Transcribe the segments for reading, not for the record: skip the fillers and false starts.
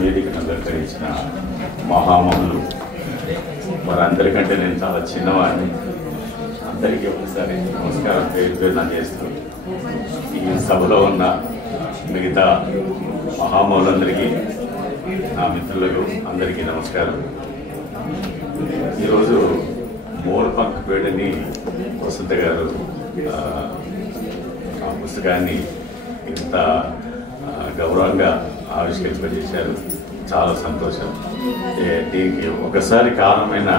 వేదికను అలంకరించిన మహామహులు వారందరికంటే నేను చాలా చిన్నవాడిని. అందరికీ ఒకసారి నమస్కారం పేరున చేస్తూ ఈ సభలో ఉన్న మిగతా మహామహులందరికీ, నా మిత్రులకు అందరికీ నమస్కారం. ఈరోజు మోర్పంక్పేటని వసంత గారు ఆ పుస్తకాన్ని ఇంత గౌరవంగా ఆవిష్కరింపజేశారు. చాలా సంతోషం. దీనికి ఒకసారి కారణమైన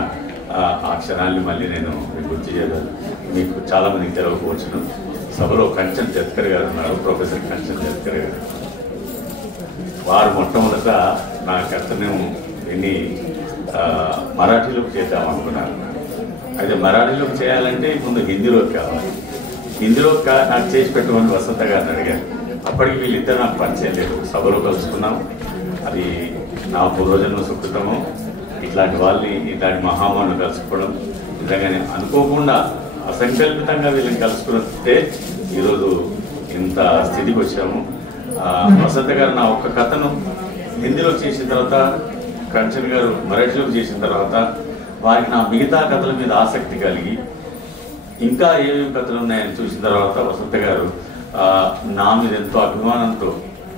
ఆ క్షణాన్ని మళ్ళీ నేను గుర్తు చేయగలను. మీకు చాలామందికి తెలవకపోవచ్చును, సభలో కంచన్ జత్కర్ గారు ఉన్నారు, ప్రొఫెసర్ కంచన్ జత్కర్ గారు. వారు మొట్టమొదట నా కథను విని మరాఠీలోకి చేద్దామనుకున్నారు. అయితే మరాఠీలోకి చేయాలంటే ముందు హిందీలోకి కావాలి. హిందీలోకి నాకు చేసి పెట్టమని వసంత గారిని అడిగారు. అప్పటికి వీళ్ళిద్దరు నాకు పరిచయం లేదు. సభలో కలుసుకున్నాం. అది నా పూర్వజన్మ సుకృతము. ఇట్లాంటి వాళ్ళని, ఇట్లాంటి మహామహులను కలుసుకోవడం నిజంగానే అనుకోకుండా అసంకల్పితంగా వీళ్ళని కలుసుకుంటే ఈరోజు ఇంత స్థితికి వచ్చాము. వసంత గారు నా ఒక్క కథను హిందీలో చేసిన తర్వాత, కంచన్ గారు మరాఠీలో చేసిన తర్వాత వారికి నా మిగతా కథల మీద ఆసక్తి కలిగి ఇంకా ఏమేమి కథలు ఉన్నాయని చూసిన తర్వాత వసంత గారు నా మీద ఎంతో అభిమానంతో,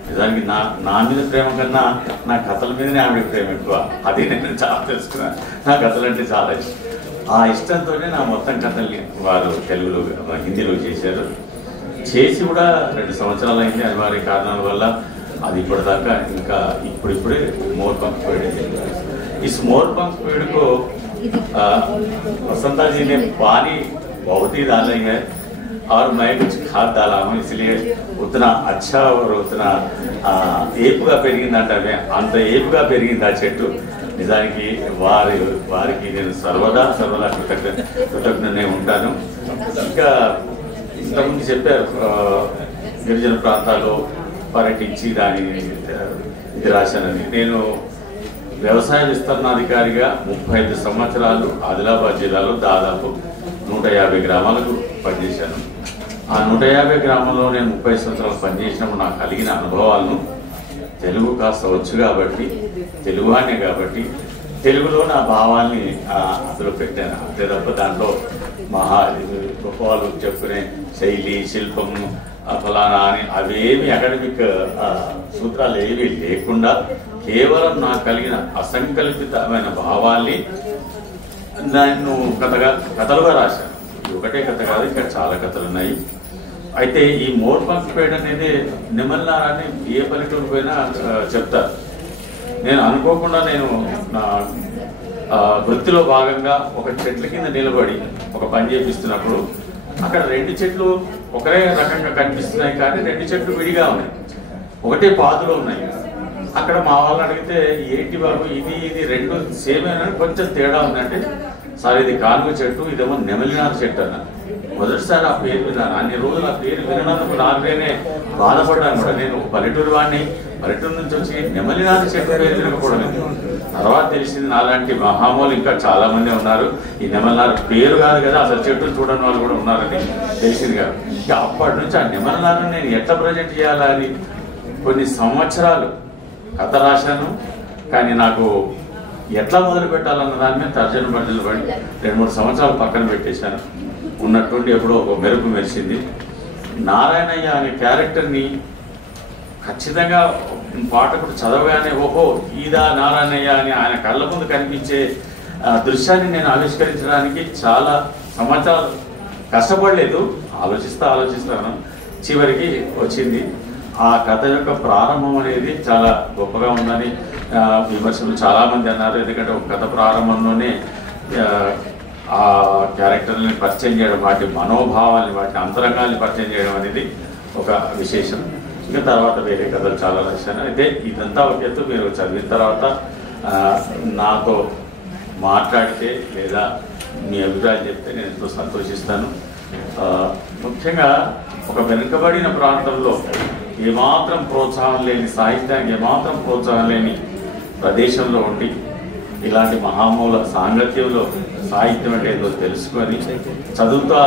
నిజానికి నా మీద ప్రేమ కన్నా నా కథల మీదనే ఆవిడ ప్రేమ ఎక్కువ. అది నేను చాలా తెలుసుకున్నాను. నా కథలు అంటే చాలా ఇష్టం. ఆ ఇష్టంతోనే నా మొత్తం కథల్ని వారు తెలుగులో హిందీలో చేశారు. చేసి కూడా 2 సంవత్సరాలు అయింది. అనివార్య కారణాల వల్ల అది ఇప్పటిదాకా ఇంకా ఇప్పుడిప్పుడే మోర్పంక్పేట. इस मोरपंख को वसंता जी ने पानी बहुत ही डाला है और मैं कुछ खाद डाला हूँ, इसलिए उतना अच्छा और उतना ఏపుగా పెరిగిందంటే అంత ఏపుగా పెరిగింది ఆ చెట్టు. నిజానికి వారికి నేను సర్వదా కృతజ్ఞనే ఉంటాను. ఇంకా ఇంతకుముందు చెప్పారు, గిరిజన ప్రాంతాల్లో పర్యటించి దాని ఇది రాశానని. నేను వ్యవసాయ విస్తరణాధికారిగా 35 సంవత్సరాలు ఆదిలాబాద్ జిల్లాలో దాదాపు 150 గ్రామాలకు పనిచేశాను. ఆ 150 గ్రామంలో నేను 30 సంవత్సరాలు పనిచేసినప్పుడు నాకు కలిగిన అనుభవాలను తెలుగు కాస్త వచ్చు కాబట్టి, తెలుగువాణ్ణే కాబట్టి తెలుగులో నా భావాల్ని అందులో పెట్టాను. అంతే తప్ప దాంట్లో గొప్ప వాళ్ళు చెప్పుకునే శైలి, శిల్పం, ఫలానా అని అవేమి అకాడమిక్ సూత్రాలు ఏవి లేకుండా కేవలం నాకు కలిగిన అసంకల్పితమైన భావాల్ని నేను కథలుగా రాశాను. ఇది ఒకటే కథ కాదు, ఇక్కడ చాలా కథలు ఉన్నాయి. అయితే ఈ మోర్పంక్పేట అనేది నిమల్నార్ అని ఏ పల్లెటూరు పోయినా చెప్తారు. నేను అనుకోకుండా నా వృత్తిలో భాగంగా ఒక చెట్ల కింద నిలబడి ఒక పని చేపిస్తున్నప్పుడు అక్కడ 2 చెట్లు ఒకే రకంగా కనిపిస్తున్నాయి, కానీ 2 చెట్లు విడిగా ఉన్నాయి, ఒకటే పాదులో ఉన్నాయి. అక్కడ మా వాళ్ళని అడిగితే ఏంటి బాబు ఇది 2 సేమేనని కొంచెం తేడా ఉందంటే, సార్ ఇది కానుగ చెట్టు, ఇదేమో నెమలినార్ చెట్టు అన్న. మొదటిసారి ఆ పేరు విన్నాను. అన్ని రోజులు ఆ పేరు వినడానికి నాకునే బాధపడ్డాను కూడా. నేను పల్లెటూరు వాడిని, పల్లెటూరు నుంచి వచ్చి నెమలినార్ చెట్టు పేరు వినకపోవడం. తర్వాత తెలిసింది నాలాంటి మహామూలు ఇంకా చాలా మంది ఉన్నారు, ఈ నెమలినార్ పేరు కాదు కదా అసలు చెట్టును చూడని వాళ్ళు కూడా ఉన్నారని తెలిసింది కాదు. ఇంకా అప్పటి నుంచి ఆ నెమలినార్ని నేను ఎట్లా ప్రొజెక్ట్ చేయాలని కొన్ని సంవత్సరాలు కథ రాశాను. కానీ నాకు ఎట్లా మొదలు పెట్టాలన్న దాని మీద తర్జన భర్జనలు పడి 2-3 సంవత్సరాలు పక్కన పెట్టేశాను. ఉన్నట్టుండి ఎప్పుడో ఒక మెరుపు మెరిసింది. నారాయణయ్య అనే క్యారెక్టర్ని ఖచ్చితంగా పాఠకుడు చదవగానే ఓహో ఈదా నారాయణయ్య అని ఆయన కళ్ళ ముందు కనిపించే దృశ్యాన్ని నేను ఆవిష్కరించడానికి చాలా సంవత్సరాలు కష్టపడలేదు. ఆలోచిస్తాను, చివరికి వచ్చింది. ఆ కథ యొక్క ప్రారంభం అనేది చాలా గొప్పగా ఉందని విమర్శలు చాలామంది అన్నారు. ఎందుకంటే ఒక కథ ప్రారంభంలోనే ఆ క్యారెక్టర్ని పరిచయం చేయడం, వాటి మనోభావాల్ని, వాటి అంతరంగాల్ని పరిచయం చేయడం అనేది ఒక విశేషం. ఇంకా తర్వాత వేరే కథలు చాలా రాశాను. అయితే ఇదంతా ఒక ఎత్తు. మీరు చదివిన తర్వాత నాతో మాట్లాడితే లేదా మీ అభిప్రాయం చెప్తే నేను ఎంతో సంతోషిస్తాను. ముఖ్యంగా ఒక వెనుకబడిన ప్రాంతంలో ఏమాత్రం ప్రోత్సాహం లేని, సాహిత్యానికి ఏమాత్రం ప్రోత్సాహం లేని ప్రదేశంలో ఉండి ఇలాంటి మహామూల సాంగత్యంలో సాహిత్యం అంటే ఏదో తెలుసుకొని చదువుతా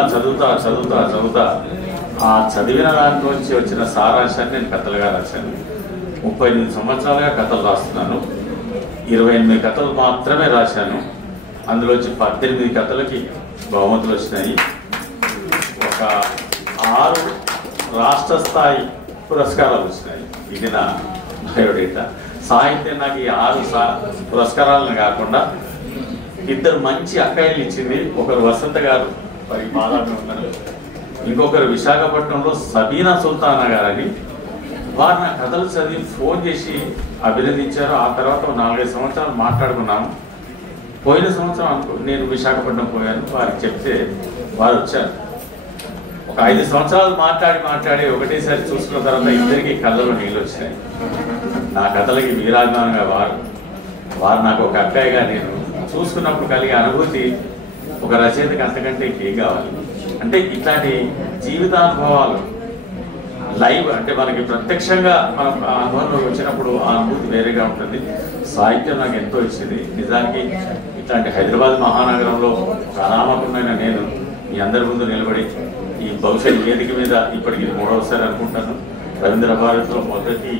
ఆ చదివిన దాంట్లోంచి వచ్చిన సారాంశాన్ని నేను కథలుగా రాశాను. 38 సంవత్సరాలుగా కథలు రాస్తున్నాను. 28 కథలు మాత్రమే రాశాను. అందులోంచి 18 కథలకి బహుమతులు వచ్చినాయి. ఒక 6 రాష్ట్ర స్థాయి పురస్కారాలు వచ్చినాయి. ఇది నా బయోడేటా. సాహిత్యం నాకు ఈ 6 పురస్కారాలను కాకుండా 2 మంచి అక్కాయిలు ఇచ్చింది. ఒకరు వసంత గారు వారి పాదాలు ఉన్నారు, ఇంకొకరు విశాఖపట్నంలో సబీనా సుల్తానా గారని. వారు నా కథలు చదివి ఫోన్ చేసి అభినందించారు. ఆ తర్వాత 4-5 సంవత్సరాలు మాట్లాడుకున్నాము. పోయిన సంవత్సరం నేను విశాఖపట్నం పోయాను, వారికి చెప్తే వారు వచ్చారు. ఒక 5 సంవత్సరాలు మాట్లాడి ఒకటేసారి చూసుకున్న తర్వాత ఇద్దరికి కళ్ళలో నీళ్ళు వచ్చినాయి. నా కథలకి వీరాభిమానంగా వారు నాకు ఒక అక్కయ్యగా నేను చూసుకున్నప్పుడు కలిగే అనుభూతి ఒక రచయితకి అంతకంటే ఇంకేం కావాలి. అంటే ఇట్లాంటి జీవితానుభవాలు లైవ్, అంటే మనకి ప్రత్యక్షంగా మనం ఆ అనుభవంలోకి వచ్చినప్పుడు ఆ అనుభూతి వేరేగా ఉంటుంది. సాహిత్యం నాకు ఎంతో ఇచ్చింది. నిజానికి ఇట్లాంటి హైదరాబాద్ మహానగరంలో అనామకుమైన నేను మీ అందరి ముందు నిలబడి ఈ భవిష్యత్ వేదిక మీద ఇప్పటికి 3వసారి అనుకుంటాను. రవీంద్ర భారతిలో మొదటి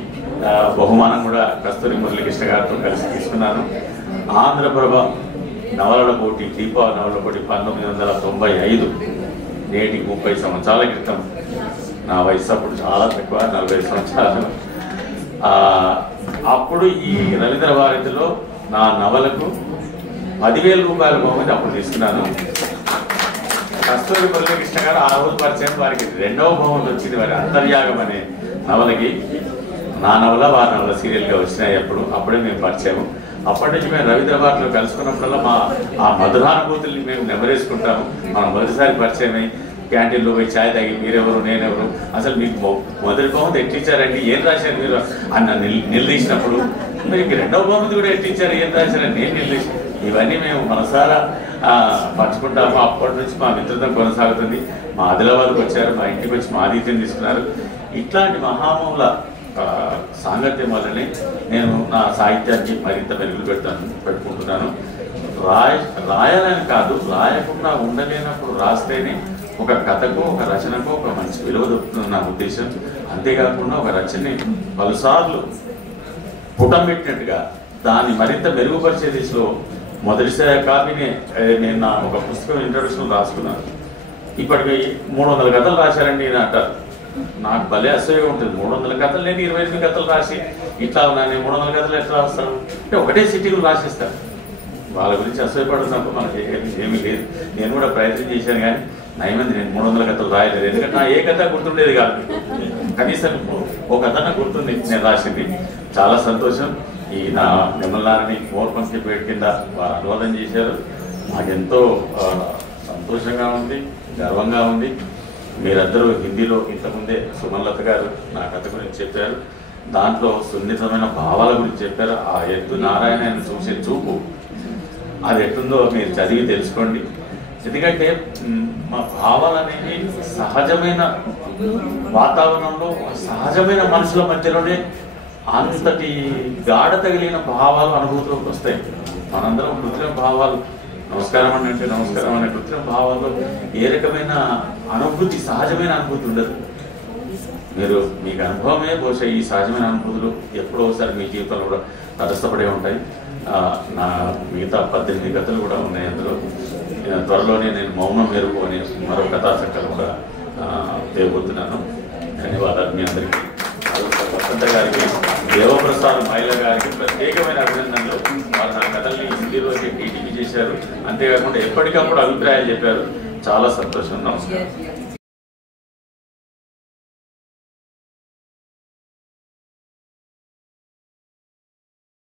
బహుమానం కూడా కస్తూరి మురళీకృష్ణ గారితో కలిసి తీసుకున్నాను. ఆంధ్రప్రభ నవలల పోటీ, దీపావళి నవలల పోటీ 1995, నేటికి 30 సంవత్సరాల క్రితం. నా వయసు అప్పుడు చాలా తక్కువ, 45 సంవత్సరాలు. అప్పుడు ఈ రవీంద్ర భారతిలో నా నవలకు 10,000 రూపాయల బహుమతి అప్పుడు తీసుకున్నాను. కస్తూరి మురళీకృష్ణ గారు ఆ రోజు పరిచయం, వారికి 2వ బహుమతి వచ్చింది. వారి అంతర్యాగం అనే నవలకి. నా నవల వారి నవల సీరియల్గా వచ్చినాయి. అప్పుడే మేము పరిచయం. అప్పటి నుంచి మేము రవీంద్ర భారతిలో కలుసుకున్నప్పుడల్లా ఆ మధురానుభూతుల్ని మేము నెమరేసుకుంటాము. మనం మొదటిసారి పరిచయం అయ్యి క్యాంటీన్లో పోయి ఛాయ్ తాగి మీరెవరు నేనెవరు, అసలు మీకు మొదటి బహుమతి ఎట్టించారండి, ఏం రాశారు మీరు అన్న నిలదీసినప్పుడు, మీకు 2వ బహుమతి కూడా ఎట్టించారు, ఏం రాశారని నేను నిలదీసి, ఇవన్నీ మేము మనసారా పంచుకుంటాము. అప్పటి నుంచి మా మిత్రత్వం కొనసాగుతుంది. మా ఆదిలాబాద్కి వచ్చారు, మా ఇంటికి వచ్చి మా ఆతిథ్యం తీసుకున్నారు. ఇట్లాంటి మహామూల సాంగత్యం వల్లనే నేను నా సాహిత్యాన్ని మరింత మెరుగులు పెట్టుకుంటున్నాను. రాయాలని కాదు, రాయకుండా ఉండలేనప్పుడు రాస్తేనే ఒక కథకు, ఒక రచనకు ఒక మంచి విలువ దొరుకుతుంది నా ఉద్దేశం. అంతేకాకుండా ఒక రచనని పలుసార్లు పుటం పెట్టినట్టుగా దాన్ని మరింత మెరుగుపరిచే దిశలో మొదటిసారి కాపీని నేను నా ఒక పుస్తకం ఇంట్రొడక్షన్ రాసుకున్నాను. ఇప్పటికి 300 కథలు రాశారండి అని అంటారు. నాకు భలే అసహ్యంగా ఉంటుంది. 300 కథలు నేను 28 కథలు రాసి ఇట్లా ఉన్నాను, 300 కథలు ఎట్లా రాస్తాను అంటే ఒకటే సిటీలు రాసేస్తాను. వాళ్ళ గురించి అసహ్యపడుతున్నప్పుడు మనకి ఏమీ లేదు. నేను కూడా ప్రయత్నం చేశాను, కానీ నయమంది నేను 300 కథలు రాయలేదు. ఎందుకంటే నా ఏ కథ గుర్తుండేది కాదు. కనీసం ఒక కథ నాకు గుర్తుంది నేను రాసింది. చాలా సంతోషం. ఈ నా నిమ్మలారని మోర్పంక్తి పేట కింద వారు అనువాదం చేశారు. నాకెంతో సంతోషంగా ఉంది, గర్వంగా ఉంది. మీరందరూ హిందీలో ఇంతకుముందే సుమన్లత గారు నా కథ గురించి చెప్పారు. దాంట్లో సున్నితమైన భావాల గురించి చెప్పారు. ఆ ఎత్తు నారాయణ చూసే చూపు అది ఎట్టుందో మీరు చదివి తెలుసుకోండి. ఎందుకంటే మా భావాలు అనేవి సహజమైన వాతావరణంలో, సహజమైన మనుషుల మధ్యలోనే అంతటి గాఢ తగిలిన భావాలు అనుభూతిలోకి వస్తాయి. మనందరం కృత్రిమ భావాలు, నమస్కారం అంటే నమస్కారం అనే కృత్రిమ భావాల్లో ఏ రకమైన అనుభూతి, సహజమైన అనుభూతి ఉండదు. మీకు అనుభవమే బహుశా ఈ సహజమైన అనుభూతులు ఎప్పుడో ఒకసారి మీ జీవితంలో కూడా తటస్థపడే ఉంటాయి. నా మిగతా 18 కథలు కూడా ఉన్నాయి. అందులో త్వరలోనే నేను మౌనం మేరకు అనే మరో కథా సంకలనం కూడా తేబోతున్నాను. ధన్యవాదాలు మీ అందరికీ. వసంత గారికి, దేవప్రసాద్ మహిళ గారికి ప్రత్యేకమైన అభినందనలు. వారు నా కథల్ని హిందీలో టీటీవీ చేశారు. అంతేకాకుండా ఎప్పటికప్పుడు అభిప్రాయాలు చెప్పారు. చాలా సంతోషం. నమస్కారం.